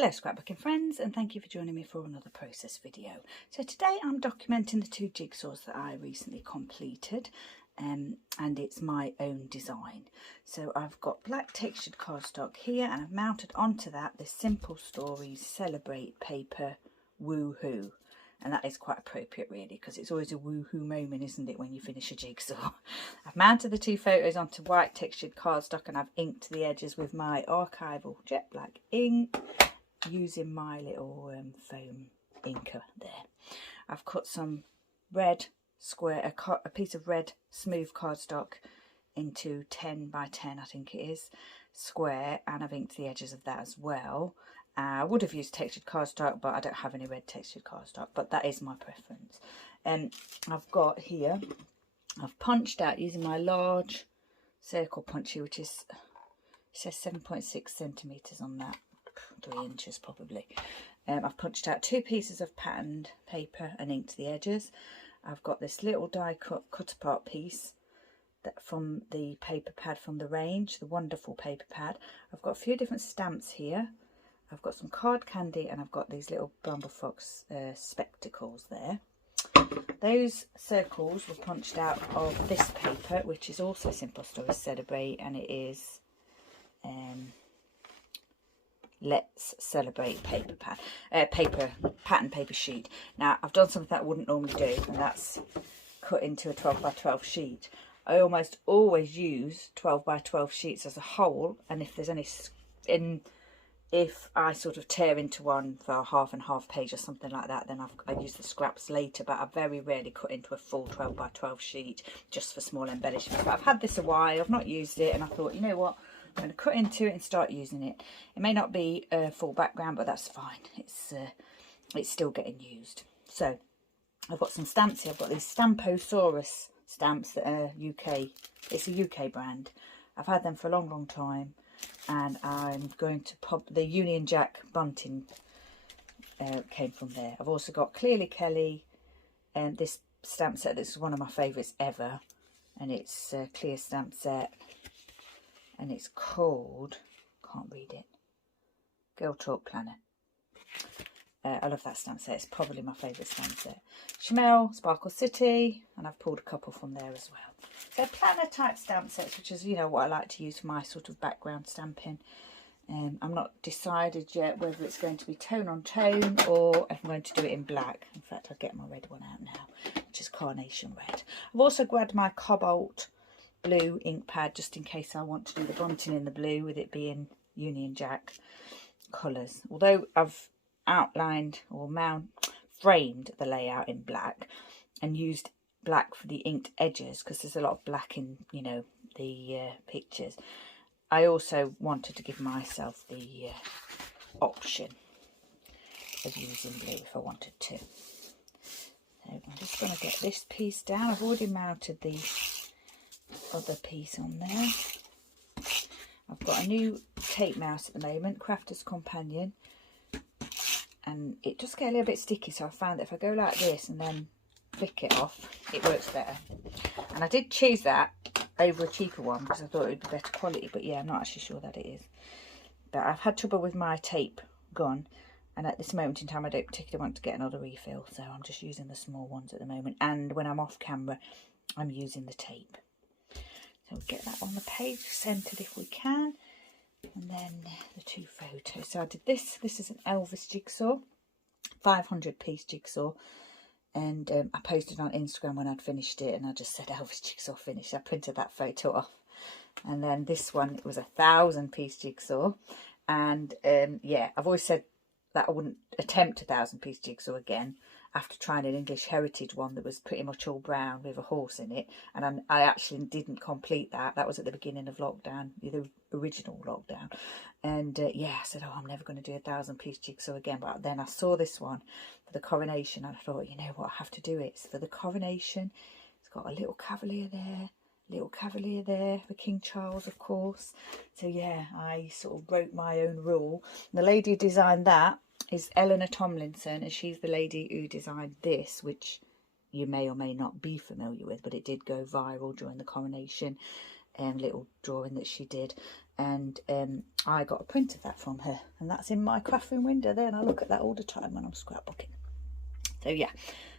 Hello scrapbooking friends, and thank you for joining me for another process video. So today I'm documenting the two jigsaws that I recently completed, and it's my own design. So I've got black textured cardstock here, and I've mounted onto that this Simple Stories Celebrate paper woohoo. And that is quite appropriate really, because it's always a woohoo moment, isn't it, when you finish a jigsaw. I've mounted the two photos onto white textured cardstock, and I've inked the edges with my archival jet black ink using my little foam inker there. I've cut some red square, a piece of red smooth cardstock into 10 by 10 I think it is, square, and I've inked the edges of that as well. I would have used textured cardstock, but I don't have any red textured cardstock, but that is my preference. And I've got here, I've punched out using my large circle puncher, which is, it says 7.6 centimetres on that, 3 inches probably. I've punched out 2 pieces of patterned paper and inked the edges. I've got this little die cut apart piece that from the paper pad from the range, the wonderful paper pad. I've got a few different stamps here. I've got some card candy, and I've got these little Bumblefox spectacles there. Those circles were punched out of this paper, which is also Simple Stories Celebrate, and it is Let's Celebrate paper pattern paper sheet. Now I've done something that I wouldn't normally do, and that's cut into a 12 by 12 sheet. I almost always use 12 by 12 sheets as a whole, and if there's any if I sort of tear into one for a half and half page or something like that, then I use the scraps later, but I very rarely cut into a full 12 by 12 sheet just for small embellishments. But I've had this a while, I've not used it, and I thought, you know what, I'm going to cut into it and start using it. It may not be a full background, but that's fine. It's still getting used. So I've got some stamps here. I've got these Stamposaurus stamps that are UK. It's a UK brand. I've had them for a long time, and I'm going to pop the Union Jack bunting came from there. I've also got Clearly Kelly, and this stamp set. This is one of my favourites ever, and it's a clear stamp set. And it's called, can't read it, Girl Talk Planner. I love that stamp set. It's probably my favourite stamp set. Chamel, Sparkle City, and I've pulled a couple from there as well. So planner type stamp sets, which is, you know, what I like to use for my sort of background stamping. I'm not decided yet whether it's going to be tone on tone or if I'm going to do it in black. In fact, I'll get my red one out now, which is Coronation Red. I've also grabbed my Cobalt blue ink pad just in case I want to do the bunting in the blue, with it being Union Jack colours. Although I've outlined or framed the layout in black and used black for the inked edges, because there's a lot of black in, you know, the pictures, I also wanted to give myself the option of using blue if I wanted to. So I'm just going to get this piece down. I've already mounted the other piece on there. I've got a new tape mouse at the moment, Crafter's Companion, and it does get a little bit sticky, so I found that if I go like this and then flick it off, it works better. And I did choose that over a cheaper one because I thought it would be better quality, but yeah, I'm not actually sure that it is. But I've had trouble with my tape gun, and at this moment in time I don't particularly want to get another refill, so I'm just using the small ones at the moment, and when I'm off camera I'm using the tape. So we'll get that on the page centered if we can, and then the two photos. So I did this is an Elvis jigsaw, 500 piece jigsaw, and I posted on Instagram when I'd finished it, and I just said Elvis jigsaw finished. I printed that photo off. And then this one, it was a 1,000 piece jigsaw, and yeah, I've always said that I wouldn't attempt a 1,000 piece jigsaw again after trying an English heritage one that was pretty much all brown with a horse in it, and I actually didn't complete that. That was at the beginning of lockdown, the original lockdown, and yeah, I said, oh, I'm never going to do a 1,000 piece jigsaw again. But then I saw this one for the Coronation, and I thought, you know what, I have to do it. So for the Coronation, it's got a little cavalier there, for King Charles, of course. So yeah, I sort of wrote my own rule. And the lady who designed that is Eleanor Tomlinson, and she's the lady who designed this, which you may or may not be familiar with, but it did go viral during the Coronation. little drawing that she did, and I got a print of that from her, and that's in my craft room window there, and I look at that all the time when I'm scrapbooking. So yeah,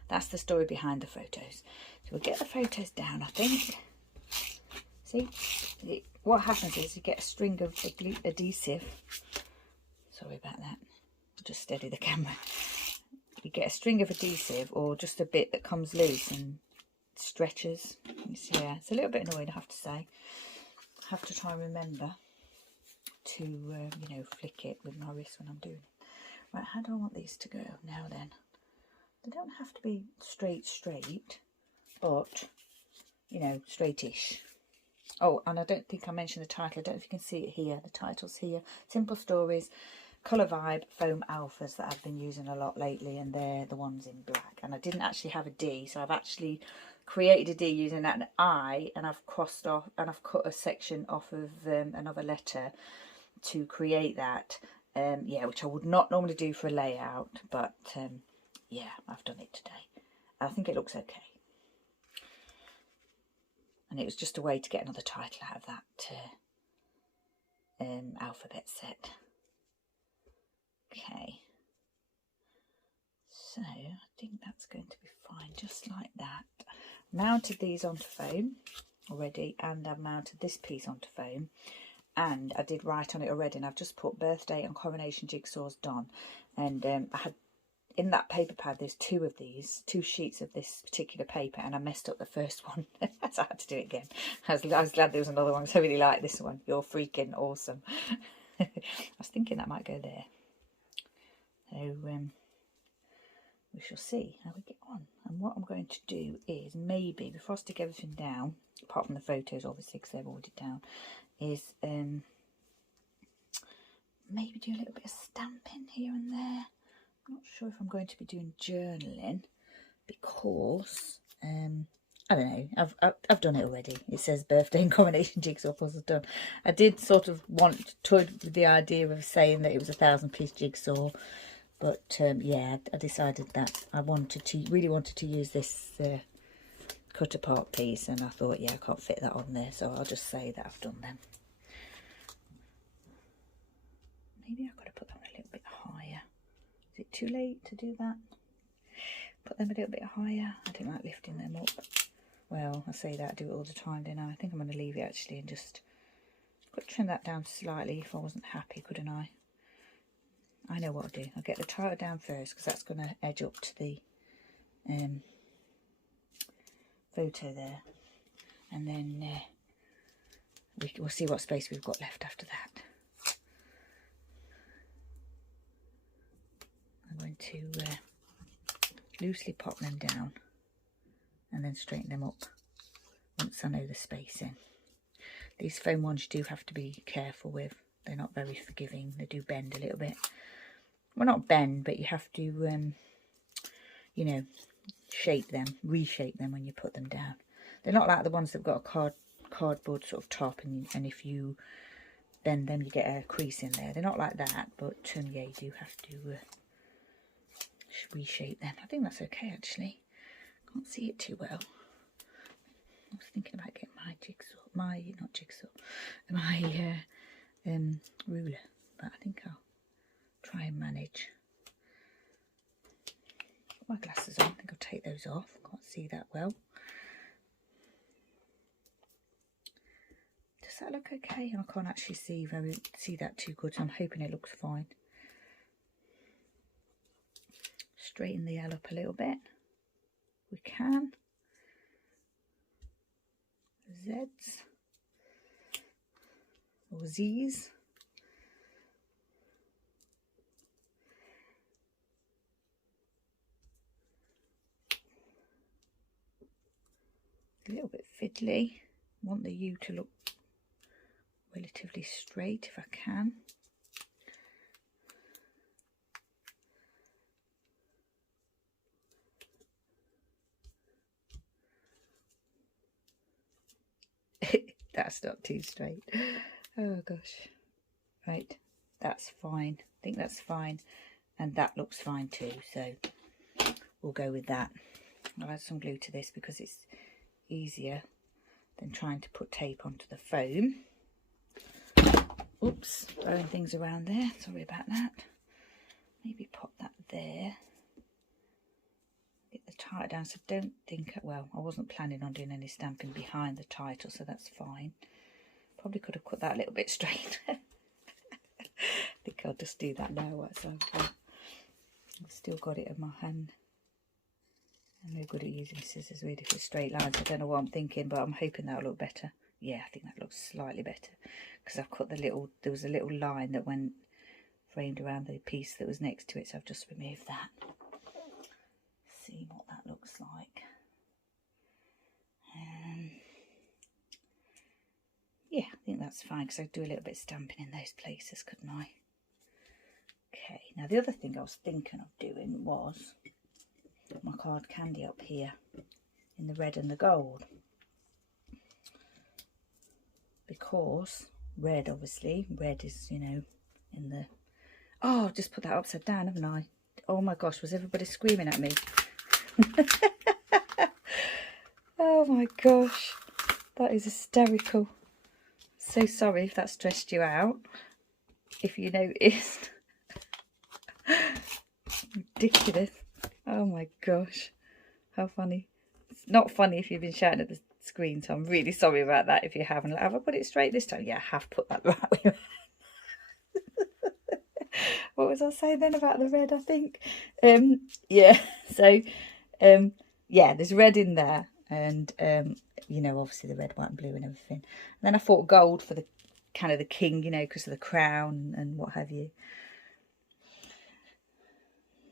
that's the story behind the photos. So we'll get the photos down, I think. See, what happens is you get a string of adhesive. Sorry about that. I'll just steady the camera. You get a string of adhesive, or just a bit that comes loose and stretches. Yeah, it's a little bit annoying, I have to say. I have to try and remember to, you know, flick it with my wrist when I'm doing it. Right, how do I want these to go now then? They don't have to be straight, but, you know, straightish. Oh, and I don't think I mentioned the title. I don't know if you can see it here. The title's here. Simple Stories, Colour Vibe, Foam Alphas that I've been using a lot lately, and they're the ones in black. And I didn't actually have a D, so I've actually created a D using an I, and I've crossed off, and I've cut a section off of another letter to create that. Yeah, which I would not normally do for a layout, but yeah, I've done it today. I think it looks okay. And it was just a way to get another title out of that alphabet set. Okay. So I think that's going to be fine, just like that. Mounted these onto foam already, and I've mounted this piece onto foam. And I did write on it already, and I've just put birthday and coronation jigsaws done. And I had, in that paper pad, there's two sheets of this particular paper, and I messed up the first one. So I had to do it again. I was glad there was another one, because I really like this one. You're freaking awesome. I was thinking that might go there. So we shall see how we get on. And what I'm going to do is, maybe before I stick everything down, apart from the photos obviously because they're already down, is maybe do a little bit of stamping here and there. I'm not sure if I'm going to be doing tournaling, because I don't know, I've done it already. It says birthday and coronation jigsaw puzzle done. I did sort of toyed with the idea of saying that it was a 1,000-piece jigsaw, but yeah, I decided that I really wanted to use this cut apart piece, and I thought, yeah, I can't fit that on there, so I'll just say that I've done them. Maybe I've got to put them a little bit higher. Is it too late to do that? Put them a little bit higher. I don't like lifting them up. Well, I say that, I do it all the time, don't I? I think I'm going to leave it actually, and just could trim that down slightly if I wasn't happy, couldn't I? I know what I'll do. I'll get the title down first, because that's going to edge up to the photo there, and then we'll see what space we've got left after that. I'm going to loosely pop them down and then straighten them up once I know the spacing. These foam ones you do have to be careful with. They're not very forgiving. They do bend a little bit. Well, not bend, but you have to, you know, reshape them when you put them down. They're not like the ones that've got a cardboard sort of top, and if you bend them you get a crease in there. They're not like that, but yeah, you do have to reshape them. I think that's okay actually. Can't see it too well. I was thinking about getting my ruler, but I think I'll try and manage. Put my glasses on. I think I'll take those off. Can't see that well. Does that look okay? I can't actually see that too good, so I'm hoping it looks fine. Straighten the L up a little bit. We can. Z's or Z's. A little bit fiddly. Want the U to look relatively straight if I can. That's not too straight. Oh gosh. Right, that's fine. I think that's fine, and that looks fine too, so we'll go with that. I'll add some glue to this because it's easier than trying to put tape onto the foam. Oops, throwing things around there, sorry about that. Maybe pop that there. Get the title down, so don't think, well, I wasn't planning on doing any stamping behind the title, so that's fine. Probably could have cut that a little bit straight. I think I'll just do that now. I've still got it in my hand. I'm no good at using scissors really for straight lines. I don't know what I'm thinking, but I'm hoping that'll look better. Yeah, I think that looks slightly better because I've cut the little, there was a little line that went framed around the piece that was next to it, so I've just removed that. See what that looks like. Yeah, I think that's fine because I do a little bit of stamping in those places, couldn't I? Okay, now the other thing I was thinking of doing was my card candy up here in the red and the gold, because red, obviously, red is, you know, in the, oh, I've just put that upside down, haven't I? Oh my gosh, was everybody screaming at me? Oh my gosh, that is hysterical. So sorry if that stressed you out, if you noticed. Ridiculous. Oh my gosh, how funny. It's not funny if you've been shouting at the screen, so I'm really sorry about that if you haven't. Have I put it straight this time? Yeah, I have put that the right way. What was I saying then about the red, I think? Yeah, so yeah, there's red in there, and you know, obviously the red, white and blue and everything. And then I thought gold for the kind of the king, you know, because of the crown and what have you.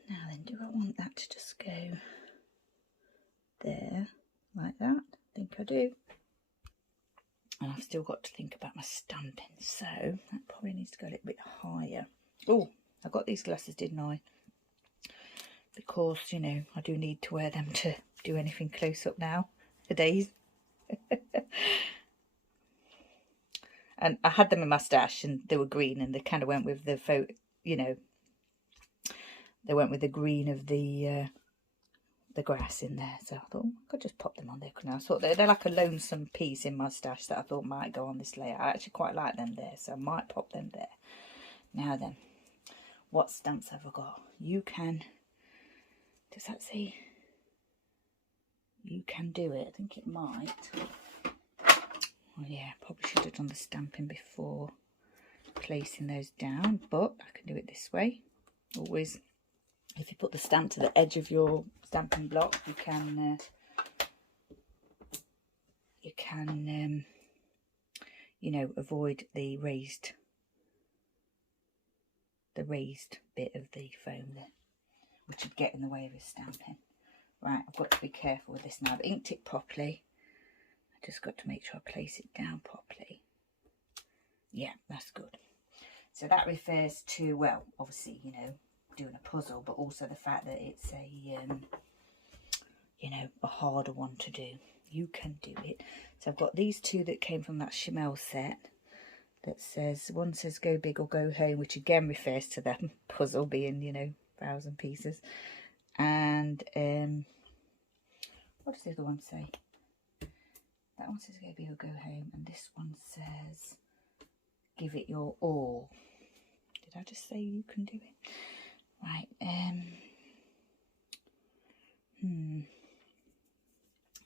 Now then, do I want that to just go there like that? I think I do. And I've still got to think about my stamping, so that probably needs to go a little bit higher. Oh, I got these glasses, didn't I? Because, you know, I do need to wear them to do anything close up now for days. And I had them in my stash and they were green, and they kind of went with the photo, you know, they went with the green of the grass in there. So I thought, I could just pop them on there. I thought they're like a lonesome piece in my stash that I thought might go on this layer. I actually quite like them there, so I might pop them there. Now then, what stamps have I got? You can, does that say you can do it? I think it might. Oh yeah, probably should have done the stamping before placing those down, but I can do it this way. Always, if you put the stamp to the edge of your stamping block, you can you know, avoid the raised bit of the foam there, which would get in the way of his stamping. Right, I've got to be careful with this now. I've inked it properly. I just got to make sure I place it down properly. Yeah, that's good. So that refers to, well, obviously, you know, doing a puzzle, but also the fact that it's a you know, a harder one to do. You can do it. So I've got these two that came from that Chamel set that says, one says go big or go home, which again refers to the puzzle being, you know, 1,000 pieces. And what does the other one say? That one says go big or go home, and this one says give it your all. Did I just say you can do it? Right, and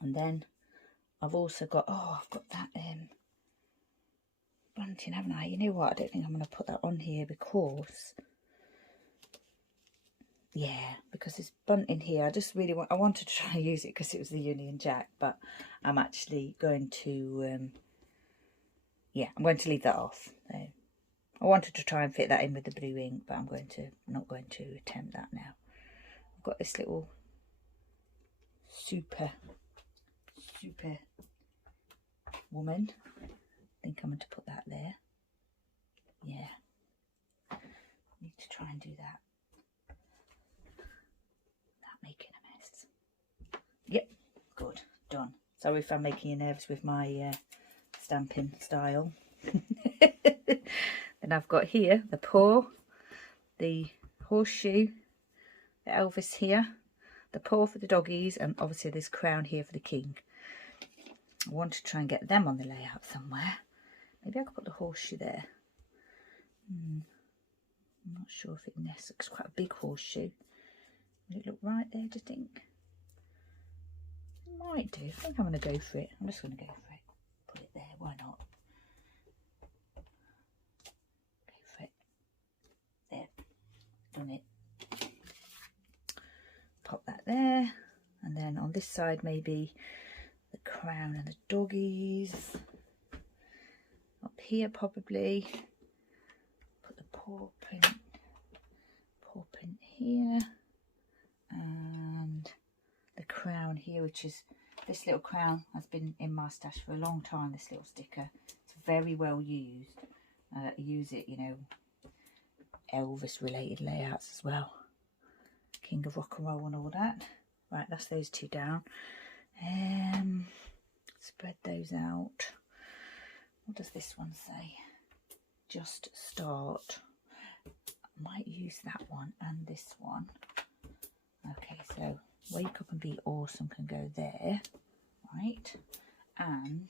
then I've also got, oh, I've got that bunting, haven't I? You know what, I don't think I'm going to put that on here because, yeah, because it's bunting here. I just really want, I wanted to try and use it because it was the Union Jack, but I'm actually going to, yeah, I'm going to leave that off. So I wanted to try and fit that in with the blue ink, but I'm not going to attempt that now. I've got this little super woman. I think I'm going to put that there. Yeah, need to try and do that without making a mess. Yep, good, done. Sorry if I'm making you nervous with my stamping style. Then I've got here the paw, the horseshoe, the Elvis here, the paw for the doggies, and obviously this crown here for the king. I want to try and get them on the layout somewhere. Maybe I could put the horseshoe there. I'm not sure if it nests. It's quite a big horseshoe. Would it look right there, do you think? It might do. I think I'm going to go for it. I'm just going to go for it. Put it there. Why not? Go for it. There. Done it. Pop that there. And then on this side, maybe the crown and the doggies. Up here, probably. Put the paw print here. And the crown here, which is this little crown has been in my stash for a long time. This little sticker, it's very well used. Use it, you know, Elvis related layouts as well, King of Rock and Roll and all that. Right, that's those two down. Spread those out. What does this one say? Just start. I might use that one and this one. Okay, so Wake Up and Be Awesome can go there, right? And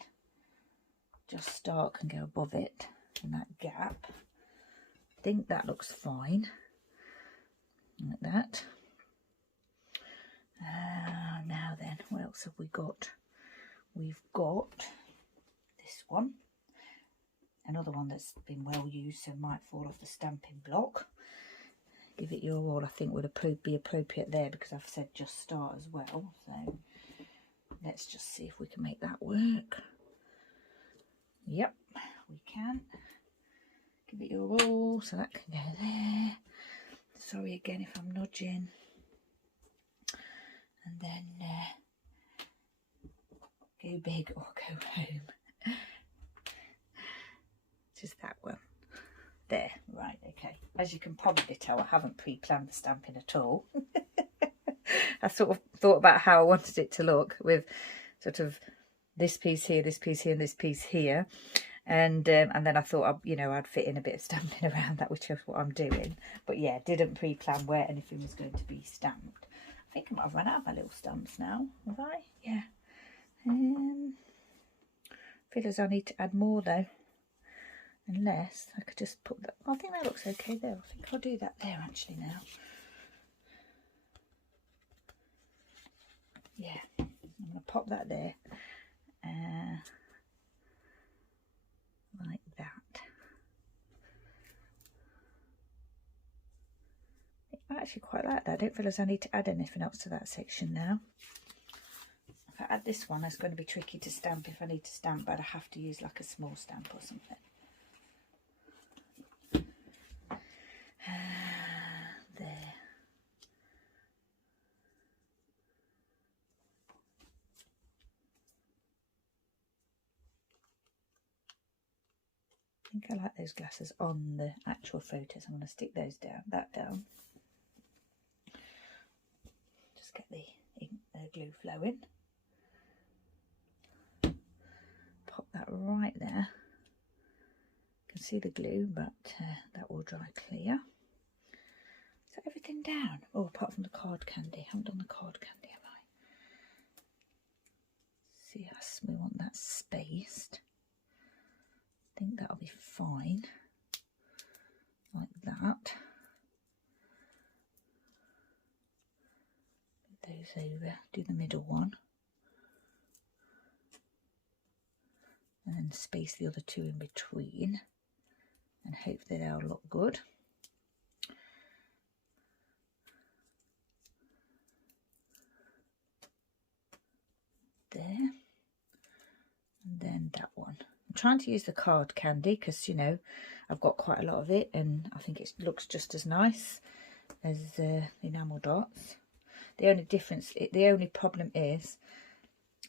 Just Start can go above it in that gap. I think that looks fine, like that. Now then, what else have we got? We've got this one, another one that's been well used, so might fall off the stamping block. Give It Your All, I think would be appropriate there because I've said Just Start as well. So let's just see if we can make that work. Yep, we can. Give It Your All, so that can go there. Sorry again if I'm nudging. And then Go Big or Go Home. Just that one. There, right, okay. As you can probably tell, I haven't pre-planned the stamping at all. I sort of thought about how I wanted it to look with sort of this piece here, this piece here, and this piece here. And then I thought, I'd fit in a bit of stamping around that, which is what I'm doing. But yeah, didn't pre-plan where anything was going to be stamped. I think I might have run out of my little stamps now, have I? Yeah. Feel as I need to add more though. Unless I could just put that. I think that looks okay there. I think I'll do that there actually now. Yeah, I'm going to pop that there. Like that. I actually quite like that. I don't feel as I need to add anything else to that section now. If I add this one, it's going to be tricky to stamp if I need to stamp, but I have to use like a small stamp or something. There. I think I like those glasses on the actual photos. I'm going to stick those down, Just get the glue flowing. Pop that right there. You can see the glue, but that will dry clear. So everything down. Oh, apart from the card candy. I haven't done the card candy, have I? See, yes, we want that spaced. I think that'll be fine. Like that. Put those over. Do the middle one. And then space the other two in between. And hopefully they'll look good. There, and then that one. I'm trying to use the card candy because I've got quite a lot of it and I think it looks just as nice as the enamel dots. The only problem is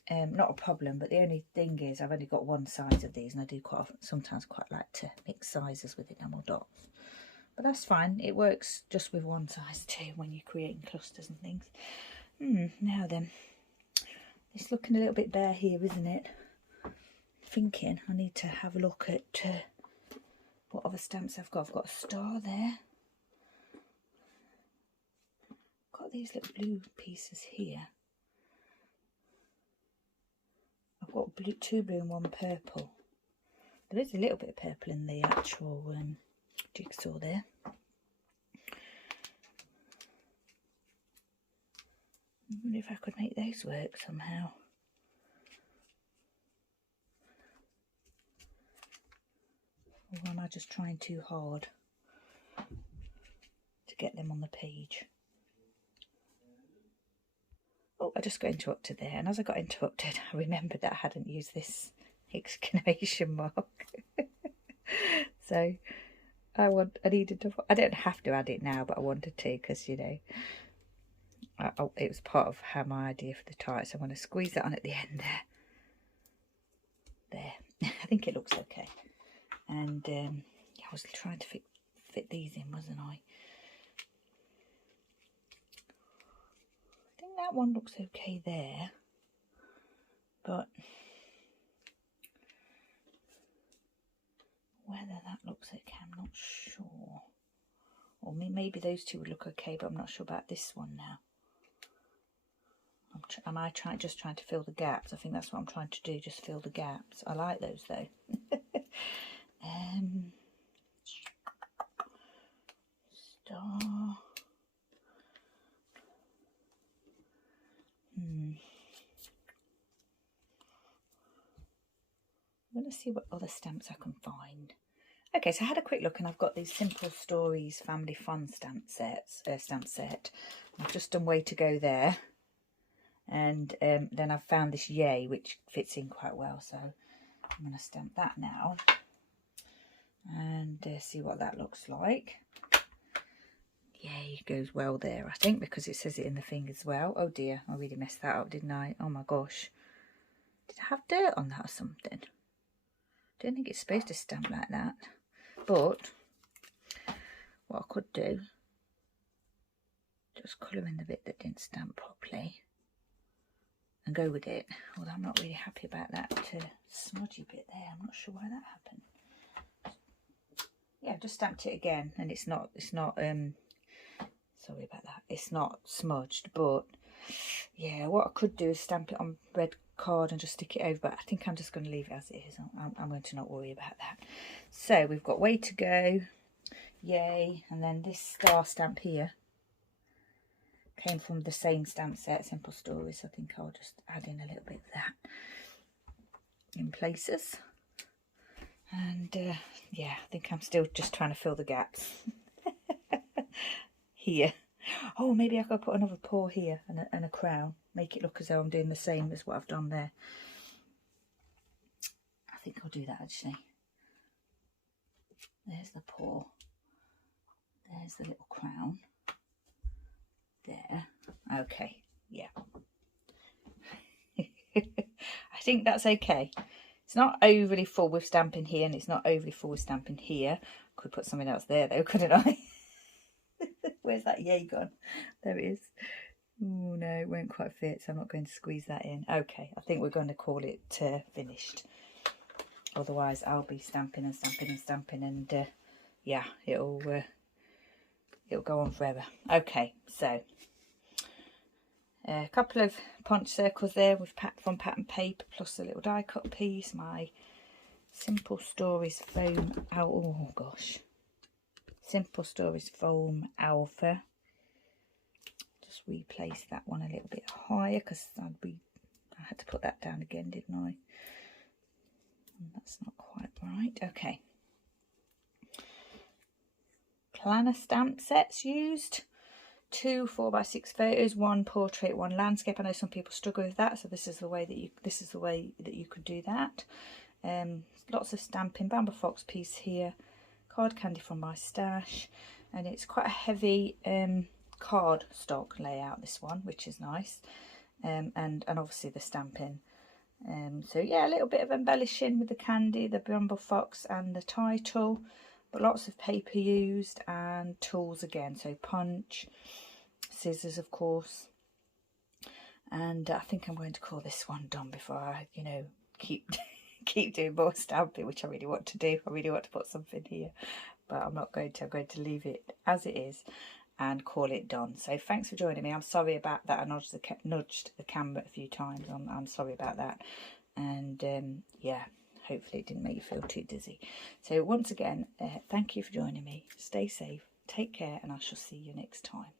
not a problem, but the only thing is I've only got one size of these and I do sometimes quite like to mix sizes with enamel dots, but that's fine. It works just with one size too when you're creating clusters and things. Now then, it's looking a little bit bare here, isn't it? Thinking I need to have a look at what other stamps I've got. I've got a star there. Got these little blue pieces here. I've got blue, 2 blue and 1 purple. There is a little bit of purple in the actual jigsaw there. I wonder if I could make those work somehow. Or am I just trying too hard to get them on the page? Oh, I just got interrupted there, and as I got interrupted, I remembered that I hadn't used this exclamation mark. So I needed to. I don't have to add it now, but I wanted to because, you know, it was part of my idea for the tie. So I'm going to squeeze that on at the end there. There, I think it looks okay. And I was trying to fit these in, wasn't I? I think that one looks okay there, but whether that looks okay, I'm not sure. Or maybe those two would look okay, but I'm not sure about this one now. Just trying to fill the gaps? I think that's what I'm trying to do, just fill the gaps. I like those though. Star. I'm going to see what other stamps I can find. Okay, so I had a quick look and I've got these Simple Stories Family Fun stamp set. I've just done Way to Go there. And then I've found this Yay, which fits in quite well. So I'm going to stamp that now. And see what that looks like. Yay goes well there, I think, because it says it in the thing as well. Oh dear, I really messed that up, didn't I? Oh my gosh. Did I have dirt on that or something? Don't think it's supposed to stamp like that. But what I could do, just colour in the bit that didn't stamp properly and go with it. Although I'm not really happy about that smudgy bit there. I'm not sure why that happened. Yeah, I've just stamped it again, and it's not sorry about that, it's not smudged, but yeah, what I could do is stamp it on red card and just stick it over, but I think I'm just going to leave it as it is. I'm going to not worry about that. So we've got Way to Go, Yay, and then this star stamp here came from the same stamp set, Simple Stories. I think I'll just add in a little bit of that in places. And yeah, I think I'm still just trying to fill the gaps here. Oh, maybe I could put another paw here and a crown. Make it look as though I'm doing the same as what I've done there. I think I'll do that actually. There's the paw. There's the little crown. There. Okay, yeah. I think that's okay. It's not overly full with stamping here, and it's not overly full with stamping here. Could put something else there though, couldn't I? Where's that Yay gone? There it is. Oh no, it won't quite fit, so I'm not going to squeeze that in. Okay, I think we're going to call it finished. Otherwise I'll be stamping and stamping and stamping, and yeah, it'll go on forever. Okay, so a couple of punch circles there with from pattern paper, plus a little die cut piece. My Simple Stories foam. Oh gosh, Simple Stories foam alpha. Just replace that one a little bit higher because I had to put that down again, didn't I? And that's not quite right. Okay. Planner stamp sets used. 2 4x6 photos, 1 portrait, 1 landscape. I know some people struggle with that, so this is the way that you could do that. Lots of stamping, Bamboo Fox piece here, card candy from my stash, and it's quite a heavy card stock layout, this one, which is nice, and obviously the stamping. So yeah, a little bit of embellishing with the candy, the Bamboo Fox, and the title. But lots of paper used and tools again, so punch, scissors of course, and I think I'm going to call this one done before I, you know, keep doing more stamping, which I really want to do. I really want to put something here, but I'm not going to. I'm going to leave it as it is and call it done. So thanks for joining me. I'm sorry about that. I nudged the camera a few times. I'm sorry about that. and yeah, hopefully it didn't make you feel too dizzy. So once again, thank you for joining me. Stay safe, take care, and I shall see you next time.